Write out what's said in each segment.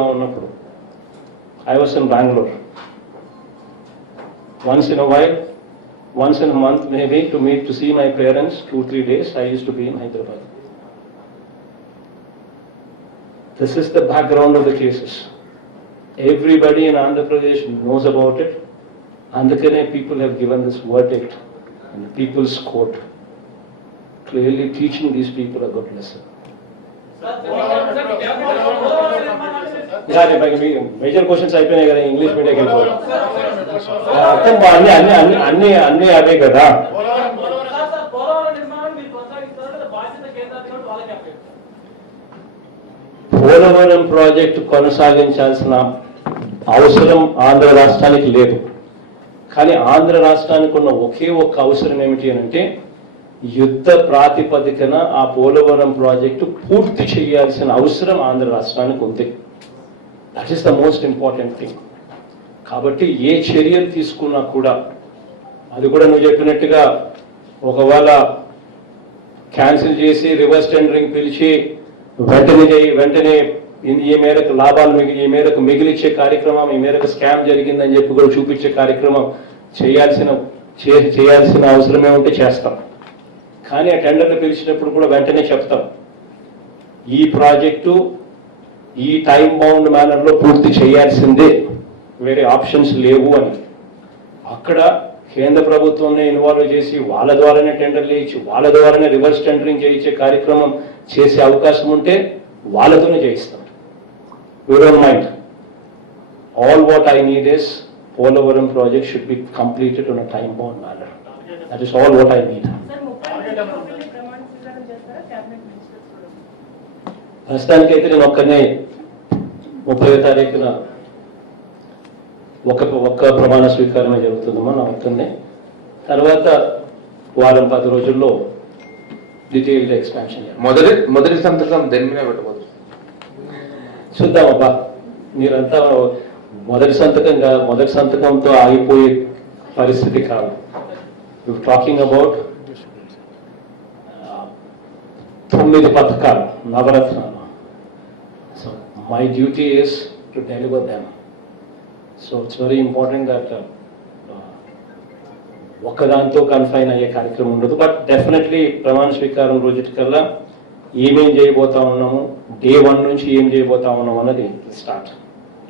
I was in Bangalore. Once in a while, once in a month maybe, to see my parents, 2-3 days, I used to be in Hyderabad. This is the background of the cases. Everybody in Andhra Pradesh knows about it. Andhra people have given this verdict in the People's Court, clearly teaching these people a good lesson. Major questions అయిపోయినాయి కదా English మీడియాకి వెళ్ళిపోయి అన్ని అవే కదా. Polavaram project కొనసాగించాల్సిన అవసరం ఆంధ్ర రాష్ట్రానికి లేదు. కానీ ఆంధ్ర రాష్ట్రానికి ఉన్న ఒకే ఒక్క అవసరం ఏమిటి అంటే యుద్ధ ప్రాతిపదికన ఆ పోలవరం ప్రాజెక్టు పూర్తి చేయాల్సిన అవసరం ఆంధ్ర రాష్ట్రానికి ఉంది. That is the most important thing. కాబట్టి ఏ చర్యలు తీసుకున్నా కూడా అది కూడా నువ్వు చెప్పినట్టుగా ఒకవేళ క్యాన్సిల్ చేసి రివర్స్ టెండరింగ్ పిలిచి వెంటనే ఈ మేరకు లాభాలు ఈ మేరకు మిగిలిచ్చే కార్యక్రమం, ఈ మేరకు స్కామ్ జరిగిందని చెప్పి కూడా చూపించే కార్యక్రమం చేయాల్సిన అవసరమే ఉంటే చేస్తాం. కానీ ఆ టెండర్లు పిలిచినప్పుడు కూడా వెంటనే చెప్తాం ఈ ప్రాజెక్టు ఈ టైం బౌండ్ మేనర్లో పూర్తి చేయాల్సిందే, వేరే ఆప్షన్స్ లేవు అని. అక్కడ కేంద్ర ప్రభుత్వంనే ఇన్వాల్వ్ చేసి వాళ్ళ ద్వారానే టెండర్లు ఇచ్చి వాళ్ళ ద్వారానే రివర్స్ టెండరింగ్ చేయించే కార్యక్రమం చేసే అవకాశం ఉంటే వాళ్ళతోనే చేయిస్తాం. We don't mind. All what I need is Polavaram project should be completed on a time bound manner. That is all what I need. ప్రస్తుతానికైతే నేను ఒక్కనే 30వ తారీఖున ఒక్క ప్రమాణ స్వీకారమే జరుగుతుందమ్మా నా ఒక్కనే. తర్వాత వారం 10 రోజుల్లో డీటెయిల్డ్ ఎక్స్పాన్షన్. మొదటి సంతకం దేని మీద పెట్టబోదు చూద్దామబ్బా. మీరంతా మొదటి సంతకంతో ఆగిపోయే పరిస్థితి కాదు. యు టాకింగ్ అబౌట్ 9 పథకాలు నవరత్నాలు. So my duty is to deliver them. So it's very important that ఒక్కదాంతో కన్ఫైన్ అయ్యే కార్యక్రమం ఉండదు. బట్ డెఫినెట్లీ ప్రమాణ స్వీకారం రోజుకల్లా ఏమేం చేయబోతా ఉన్నాము, డే 1 నుంచి ఏం చేయబోతా ఉన్నాము అన్నది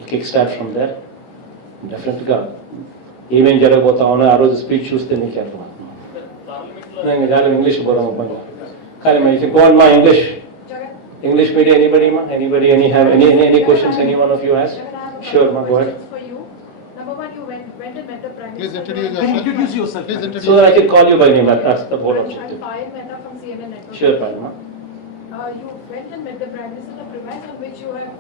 కిక్ స్టార్ట్ ఫ్రమ్ దేర్. డెఫినెట్గా ఏమేం జరగబోతా ఉన్నా ఆ రోజు స్పీచ్ చూస్తే నీకు అర్థమవుతుంది. చాలా ఇంగ్లీష్ పోదాం పని కానీ if you go on my English media, anybody any questions any one of you has? Sure, ma, go ahead. For you, number one, you went and met the Prime Minister. Please introduce yourself. Please introduce. So that I can call you by name. That's the whole objective. Payal Mehta from SMN Network. Sure, Palma. You went and met the Prime Minister. The premise on which you have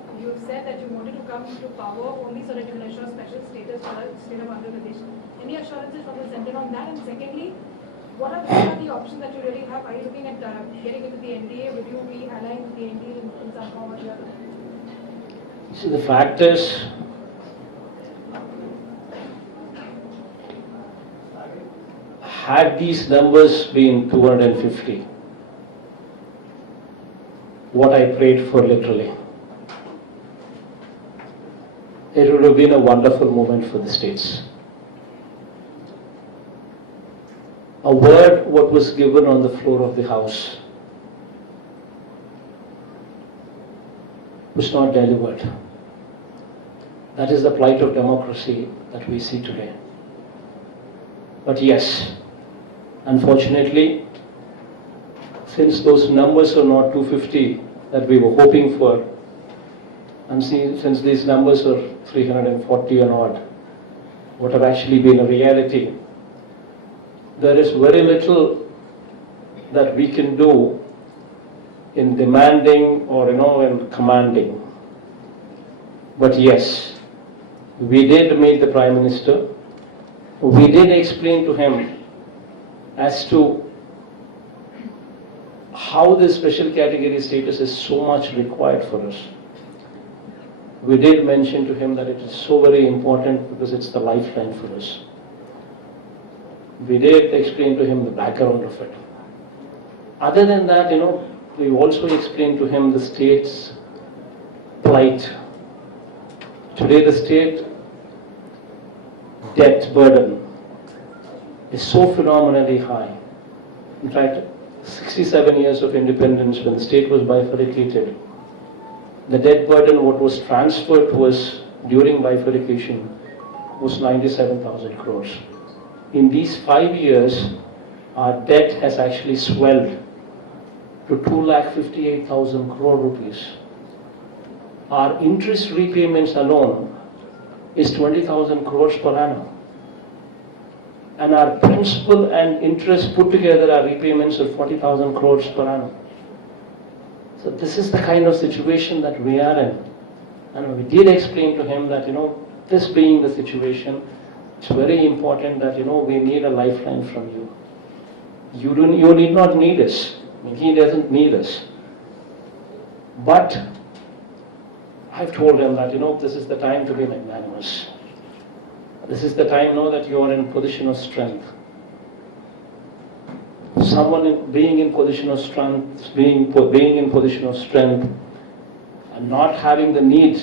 said that you wanted to come to power only so that you can ensure special status for the state of Andhra Pradesh. Any assurances from the centre on that? And secondly, what are the options that you really have? Are you looking at getting into the NDA? Would you be allying with the NDA in some form or the other? See, the fact is, had these numbers been 250, what I prayed for literally, it would have been a wonderful moment for the states. A word what was given on the floor of the House was not delivered. That is the plight of democracy that we see today. But yes, unfortunately, since those numbers are not 250 that we were hoping for, and since these numbers are 340 and odd, what have actually been a reality, there is very little that we can do in demanding or in commanding. But yes, we did meet the Prime Minister. We did explain to him as to how this special category status is so much required for us. We did mention to him that it is so very important because it's the lifeline for us. We did explain to him the background of it. Other than that, we also explained to him the state's plight Today the state debt burden is so phenomenally high. In fact, 67 years of independence, when the state was bifurcated, the debt burden, what was transferred to us during bifurcation, was 97,000 crores. In these 5 years, our debt has actually swelled to 2,58,000 crore rupees. Our interest repayments alone is 20,000 crores per annum. And our principal and interest put together are repayments of 40,000 crores per annum. So this is the kind of situation that we are in. And we did explain to him that, this being the situation, it's very important that, we need a lifeline from you. You need not need us. I mean, he doesn't need us. But I've told him that, this is the time to be magnanimous. This is the time now that you are in position of strength. Someone being in position of strength, being in position of strength, and not having the need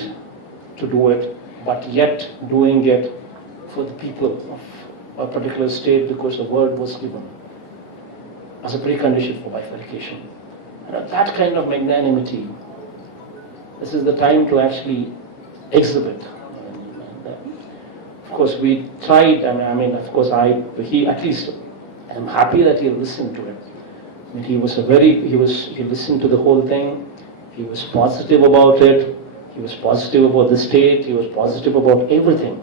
to do it, but yet doing it for the people of a particular state because the word was given as a precondition for bifurcation. And that kind of magnanimity, this is the time to actually exhibit. Of course, we tried. Of course, he at least. I'm happy that he listened to it. I mean, he listened to the whole thing. He was positive about it. He was positive about the state. He was positive about everything,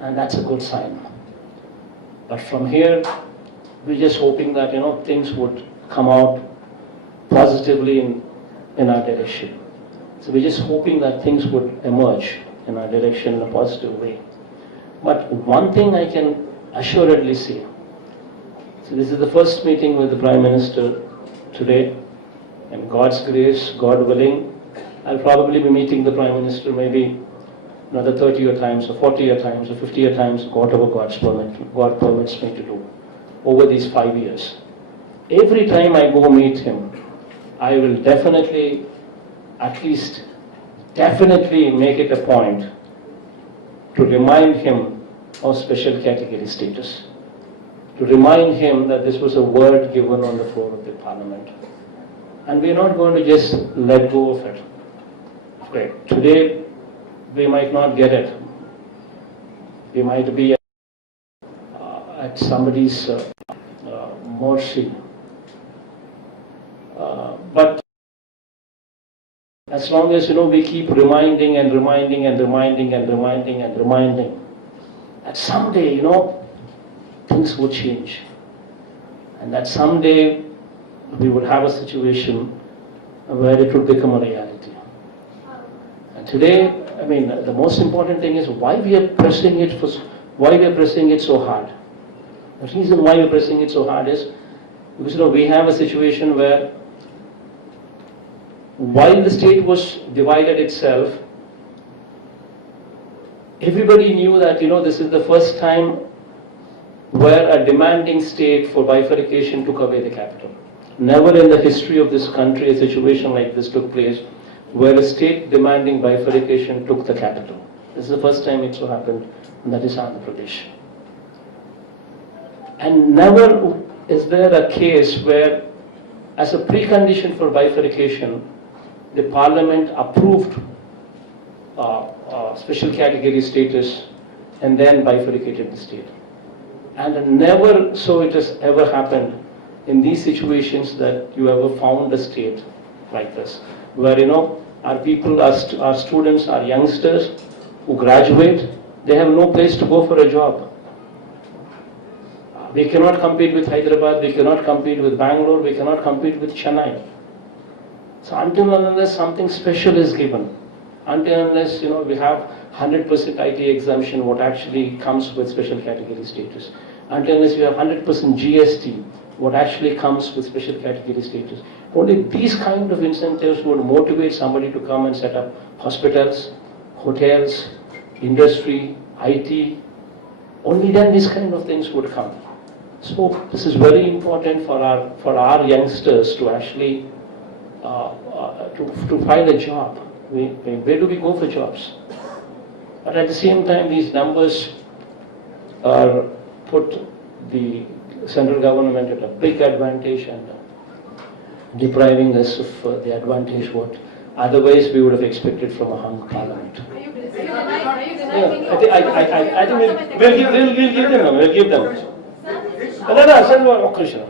and that's a good sign. But from here, we're just hoping that things would come out positively in our direction. So we're just hoping that things would emerge in our direction in a positive way. But one thing I can assuredly say, so this is the first meeting with the Prime Minister today, and God's grace, God willing, I'll probably be meeting the Prime Minister maybe another 30 times or 40 times or 50 times, whatever God permits me to do over these 5 years. Every time I go meet him, I will definitely make it a point to remind him of special category status, to remind him that this was a word given on the floor of the Parliament. And we're not going to just let go of it. Okay, today we might not get it. We might be at somebody's mercy. But as long as we keep reminding and reminding and reminding and reminding and reminding, that someday things would change, and that someday we would have a situation where it would become a reality. And today, the most important thing is why we are pressing it so hard. The reason why we're pressing it so hard is because we have a situation where, while the state was divided itself, everybody knew that this is the first time where a demanding state for bifurcation took away the capital. Never in the history of this country a situation like this took place, where a state demanding bifurcation took the capital. This is the first time it so happened, and that is Andhra Pradesh. And never is there a case where, as a precondition for bifurcation, the Parliament approved special category status and then bifurcated the state. And never so it has ever happened in these situations that you ever found a state like this, where our people, our students, our youngsters who graduate, they have no place to go for a job. We cannot compete with Hyderabad, we cannot compete with Bangalore, we cannot compete with Chennai. So until and unless something special is given, until and unless we have 100% IT exemption, what actually comes with special category status, until unless we have 100% GST, what actually comes with special category status, only these kind of incentives would motivate somebody to come and set up hospitals, hotels, industry, IT. Only then these kind of things would come. So this is very important for our youngsters to actually to find a job. Where do we go for jobs? But at the same time, these numbers are put the central government at a big advantage and depriving us of the advantage what otherwise we would have expected from a hung parliament. Are you denying I think we'll give them. We'll give them. Sir, this is No, no, sir, no, Krishna.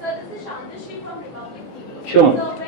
Sir, this is Shantashi from Republic TV. Sure. Sir,